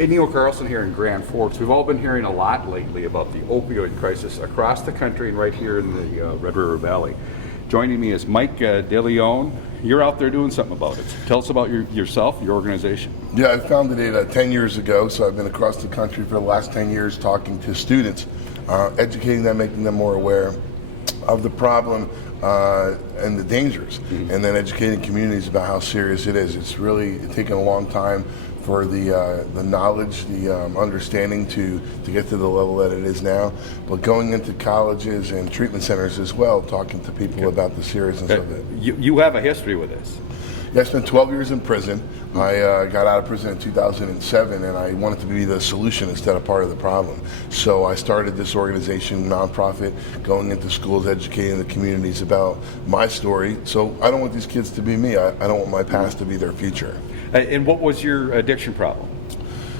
Hey, Neil Carlson here in Grand Forks. We've all been hearing a lot lately about the opioid crisis across the country and right here in the Red River Valley. Joining me is Mike DeLeon. You're out there doing something about it. Tell us about yourself, your organization. Yeah, I founded it 10 years ago, so I've been across the country for the last 10 years talking to students, educating them, making them more aware of the problem and the dangers, and then educating communities about how serious it is. It's really taken a long time for the knowledge, the understanding to get to the level that it is now, but going into colleges and treatment centers as well, talking to people about the seriousness of it. You have a history with this. Yeah, I spent 12 years in prison. I got out of prison in 2007, and I wanted to be the solution instead of part of the problem. So I started this organization, nonprofit, going into schools, educating the communities about my story. So I don't want these kids to be me. I don't want my past to be their future. And what was your addiction problem?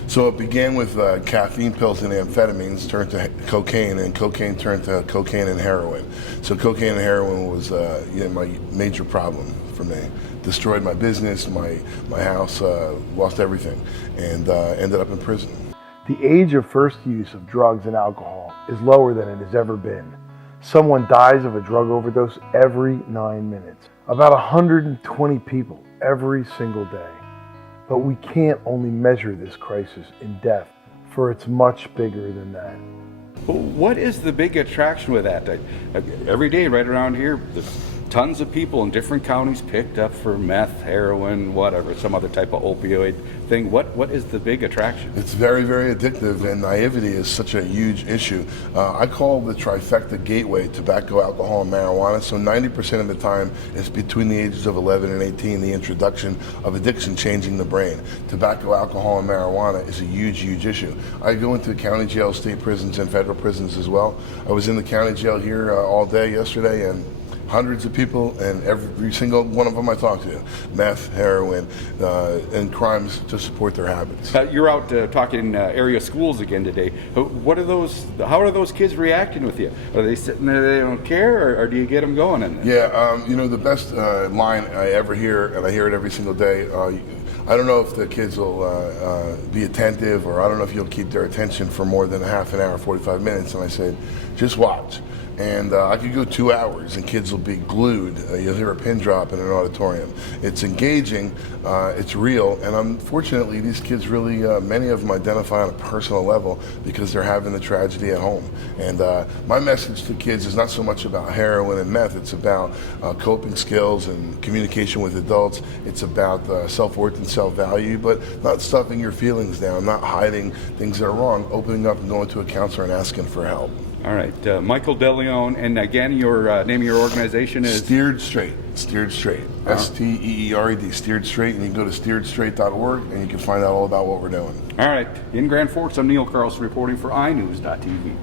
So it began with caffeine pills and amphetamines, turned to cocaine, and cocaine turned to cocaine and heroin. So cocaine and heroin was my major problem for me. Destroyed my business, my house, lost everything, and ended up in prison. The age of first use of drugs and alcohol is lower than it has ever been. Someone dies of a drug overdose every 9 minutes. About 120 people every single day. But we can't only measure this crisis in death, for it's much bigger than that. What is the big attraction with that? Every day right around here, there's tons of people in different counties picked up for meth, heroin, whatever, some other type of opioid thing. What is the big attraction? It's very, very addictive, and naivety is such a huge issue. I call the trifecta gateway tobacco, alcohol, and marijuana. So 90% of the time, it's between the ages of 11 and 18, the introduction of addiction changing the brain. Tobacco, alcohol, and marijuana is a huge, huge issue. I go into county jails, state prisons, and federal prisons as well. I was in the county jail here all day yesterday, and hundreds of people, and every single one of them I talked to, meth, heroin, and crimes to support their habits. You're out talking area schools again today. How are those kids reacting with you? Are they sitting there, they don't care, or do you get them going in there? Yeah, the best line I ever hear, and I hear it every single day, I don't know if the kids will be attentive, or I don't know if you'll keep their attention for more than a half an hour, 45 minutes. And I said, just watch. And I could go 2 hours and kids will be glued. You'll hear a pin drop in an auditorium. It's engaging, it's real, and unfortunately these kids really, many of them identify on a personal level because they're having the tragedy at home. And my message to kids is not so much about heroin and meth, it's about coping skills and communication with adults. It's about self-worth and self-value, but not stuffing your feelings down, not hiding things that are wrong, opening up and going to a counselor and asking for help. All right, Michael DeLeon, and again, your name of your organization is? Steered Straight. Steered Straight. STEERED. Steered Straight, and you can go to steeredstraight.org and you can find out all about what we're doing. All right, in Grand Forks, I'm Neil Carlson reporting for iNews.tv.